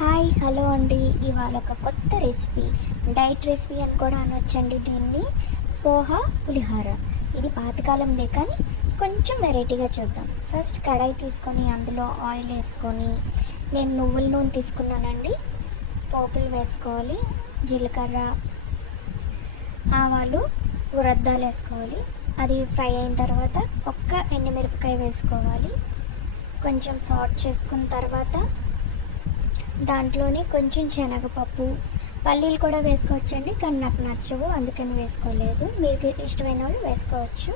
Hi hello అండి. ఇవాళ ఒక కొత్త రెసిపీ, డైట్ రెసిపీ అని కూడా అనొచ్చండి దీన్ని. పోహా పులిహోర. ఇది పాతకాలందే కానీ కొంచెం వెరైటీగా చూద్దాం. ఫస్ట్ కడాయి తీసుకొని అందులో ఆయిల్ వేసుకొని, నేను నువ్వుల నూనె తీసుకున్నానండి. పోపులు వేసుకోవాలి. జీలకర్ర, ఆవాలు, ఉరద్దాలు వేసుకోవాలి. అది ఫ్రై అయిన తర్వాత ఒక్క ఎండుమిరపకాయ వేసుకోవాలి. కొంచెం సాల్ట్ చేసుకున్న తర్వాత దాంట్లోని కొంచెం శనగపప్పు, పల్లీలు కూడా వేసుకోవచ్చండి, కానీ నాకు నచ్చవు అందుకని వేసుకోలేదు. మీకు ఇష్టమైన వాళ్ళు వేసుకోవచ్చు.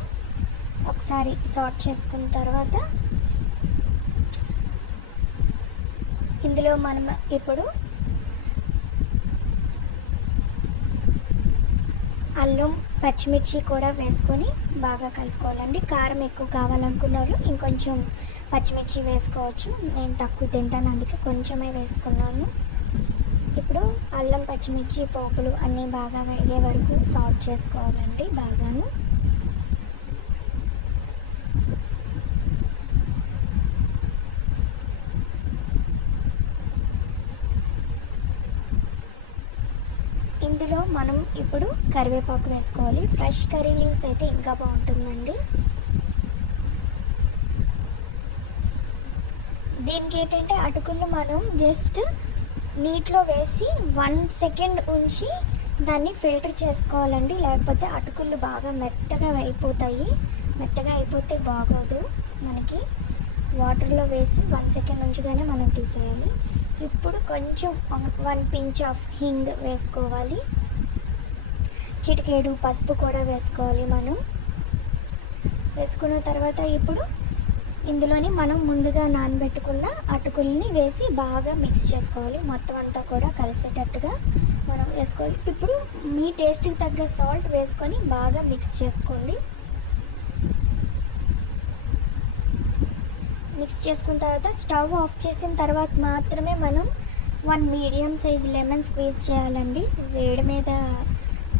ఒకసారి సార్ట్ చేసుకున్న తర్వాత ఇందులో మనం ఇప్పుడు అల్లం, పచ్చిమిర్చి కూడా వేసుకొని బాగా కలుపుకోవాలండి. కారం ఎక్కువ కావాలనుకున్న వాళ్ళు ఇంకొంచెం పచ్చిమిర్చి వేసుకోవచ్చు. నేను తక్కువ తింటాను అందుకే కొంచెమే వేసుకున్నాను. ఇప్పుడు అల్లం, పచ్చిమిర్చి, పోపులు అన్నీ బాగా వేగే వరకు సాల్ట్ చేసుకోవాలండి బాగాను. ఇందులో మనం ఇప్పుడు కరివేపాకు వేసుకోవాలి. ఫ్రెష్ కర్రీ లీవ్స్ అయితే ఇంకా బాగుంటుందండి. దీనికి ఏంటంటే అటుకులు మనం జస్ట్ నీటిలో వేసి 1 సెకండ్ ఉంచి దాన్ని ఫిల్టర్ చేసుకోవాలండి. లేకపోతే అటుకులు బాగా మెత్తగా అయిపోతాయి. మెత్తగా అయిపోతే బాగోదు. మనకి వాటర్లో వేసి 1 సెకండ్ ఉంచగానే మనం తీసేయాలి. ఇప్పుడు కొంచెం 1 పించ్ ఆఫ్ హింగ్ వేసుకోవాలి. చిటికేడు పసుపు కూడా వేసుకోవాలి మనం. వేసుకున్న తర్వాత ఇప్పుడు ఇందులోని మనం ముందుగా నానబెట్టుకున్న అటుకుల్ని వేసి బాగా మిక్స్ చేసుకోవాలి. మొత్తం అంతా కూడా కలిసేటట్టుగా మనం వేసుకోవాలి. ఇప్పుడు మీ టేస్ట్కి తగ్గ సాల్ట్ వేసుకొని బాగా మిక్స్ చేసుకోండి. మిక్స్ చేసుకున్న తర్వాత స్టవ్ ఆఫ్ చేసిన తర్వాత మాత్రమే మనం 1 మీడియం సైజ్ లెమన్ స్క్వీజ్ చేయాలండి. వేడి మీద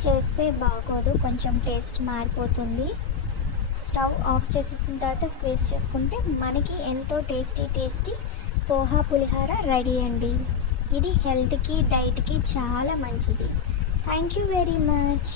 చేస్తే బాగోదు, కొంచెం టేస్ట్ మారిపోతుంది. స్టవ్ ఆఫ్ చేసేసిన తర్వాత స్క్వీజ్ చేసుకుంటే మనకి ఎంతో టేస్టీ పోహా పులిహోర రెడీ అండి. ఇది హెల్త్కి, డైట్కి చాలా మంచిది. Thank you very much.